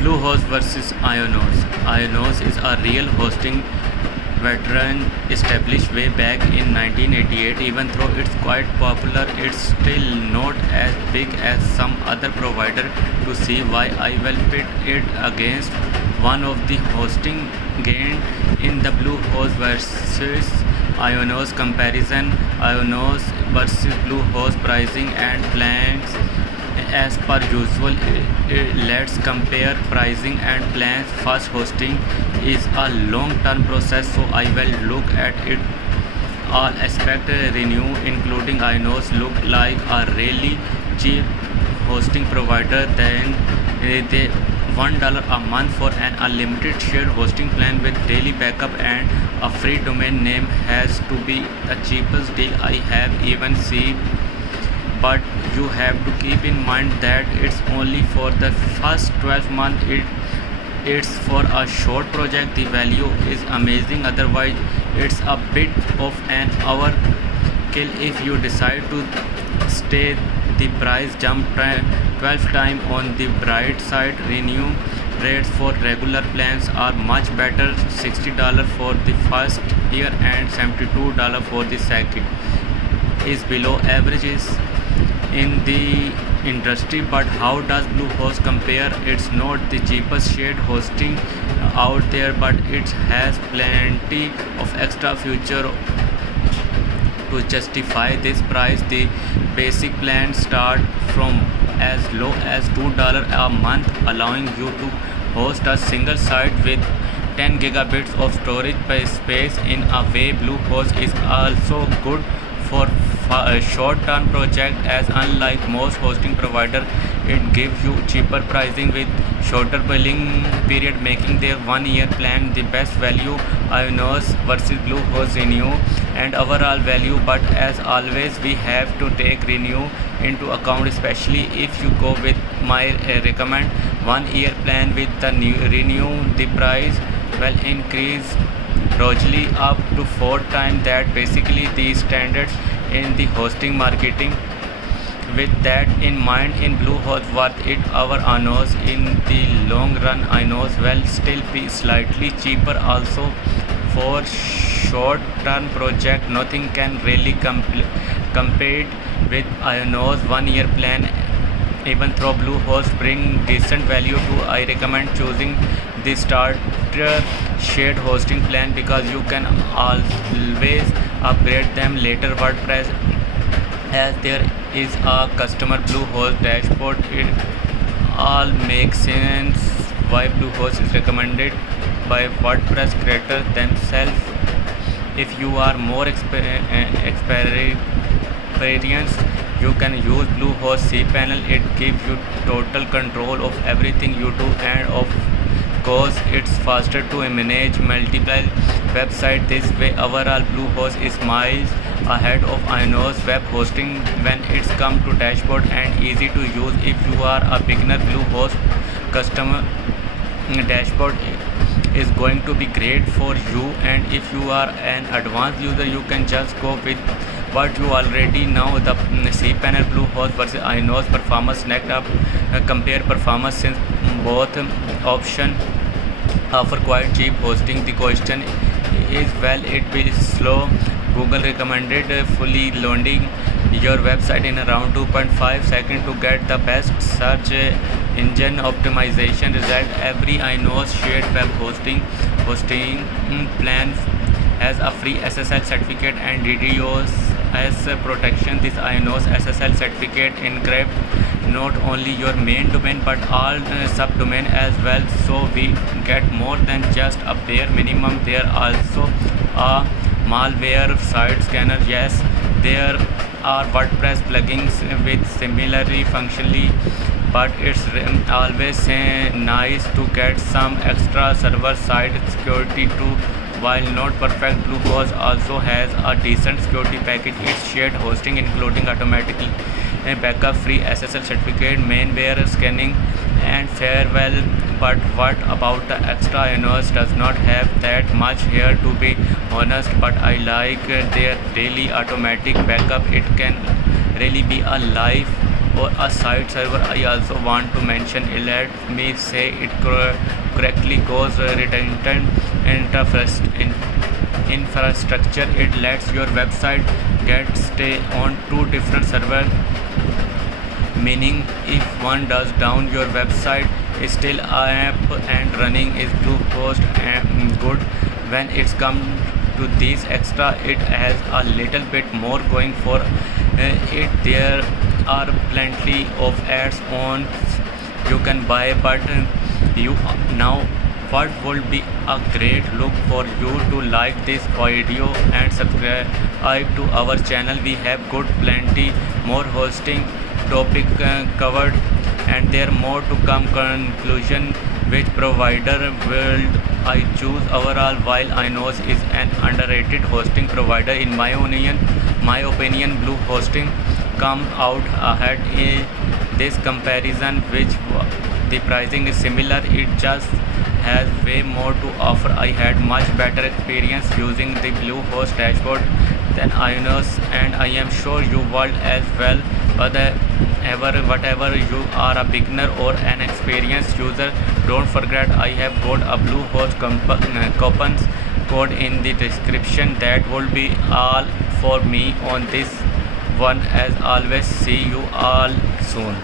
Bluehost versus Ionos. Ionos is a real hosting veteran established way back in 1988. Even though it's quite popular, it's still not as big as some other provider. To see why, I will pit it against one of the hosting gained in the Bluehost versus Ionos comparison. Ionos versus Bluehost pricing and plans. As per usual, let's compare pricing and plans. First, hosting is a long-term process, so I will look at it all aspect. Renew, including Ionos, look like a really cheap hosting provider. Then they $1 a month for an unlimited shared hosting plan with daily backup and a free domain name has to be the cheapest deal I have even seen, but you have to keep in mind that it's only for the first 12 months. It's for a short project. The value is amazing, otherwise it's a bit of an overkill. If you decide to stay, the price jump 12 times. On the bright side, renew rates for regular plans are much better, $60 for the first year and $72 for the second. Is below averages in the industry, but how does Bluehost compare? It's not the cheapest shared hosting out there, but it has plenty of extra feature to justify this price. The basic plan start from as low as $2 a month, allowing you to host a single site with 10 gigabits of storage space. In a way, Bluehost is also good for a short-term project, as unlike most hosting provider, it gives you cheaper pricing with shorter billing period, making their 1 year plan the best value. Ionos versus Bluehost. Renew and overall value, but as always we have to take Renew into account, especially if you go with my recommend 1 year plan. With the new Renew, the price will increase gradually up to 4 times that, basically the standards in the hosting marketing. With that in mind, in Bluehost worth it over Ionos in the long run. Ionos will still be slightly cheaper also. For short term project, nothing can really compete with Ionos 1 year plan. Even though Bluehost bring decent value too, I recommend choosing the starter shared hosting plan because you can always upgrade them later. WordPress, as there is a customer Bluehost dashboard, it all makes sense why Bluehost is recommended by WordPress creators themselves. If you are more experienced, you can use Bluehost cPanel. It gives you total control of everything you do, and of course it's faster to manage multiple websites. This way, overall Bluehost is miles ahead of Ionos web hosting when it's come to dashboard and easy to use. If you are a beginner, Bluehost customer dashboard is going to be great for you, and if you are an advanced user, you can just go with what you already know. The cPanel, Bluehost versus Ionos performance next up. Compare performance since both option offer quite cheap hosting. The question is, will it be slow? Google recommended fully loading your website in around 2.5 seconds to get the best search engine optimization result. Every Ionos shared web hosting plan has a free SSL certificate and DDoS protection. This Ionos SSL certificate encrypts not only your main domain but all subdomain as well, so we get more than just a bare minimum. There also a malware site scanner. Yes, there are WordPress plugins with similarly functionally, but it's always nice to get some extra server-side security too. While not perfect, Bluehost also has a decent security package. It's shared hosting, including automatically backup, free SSL certificate, mainware scanning, and farewell. But what about the extra? Ionos does not have that much here, to be honest, but I like their daily automatic backup. It can really be a life or a site server. I also want to mention let me say it correctly goes redundant infrastructure. It lets your website get stay on two different servers, meaning if one does down, your website is still up and running. Is Bluehost good when it's come to these extra? It has a little bit more going for it. There are plenty of ads on you can buy, but you now what would be a great look for you to like this video and subscribe to our channel. We have got plenty more hosting topic covered, and there more to come. Conclusion: which provider will I choose overall? While Ionos is an underrated hosting provider in my opinion, Bluehost come out ahead in this comparison, which the pricing is similar. It just has way more to offer. I had much better experience using the Bluehost dashboard than Ionos, and I am sure you will as well. Whatever you are a beginner or an experienced user, don't forget I have got a Bluehost coupons code in the description. That will be all for me on this one. As always, see you all soon.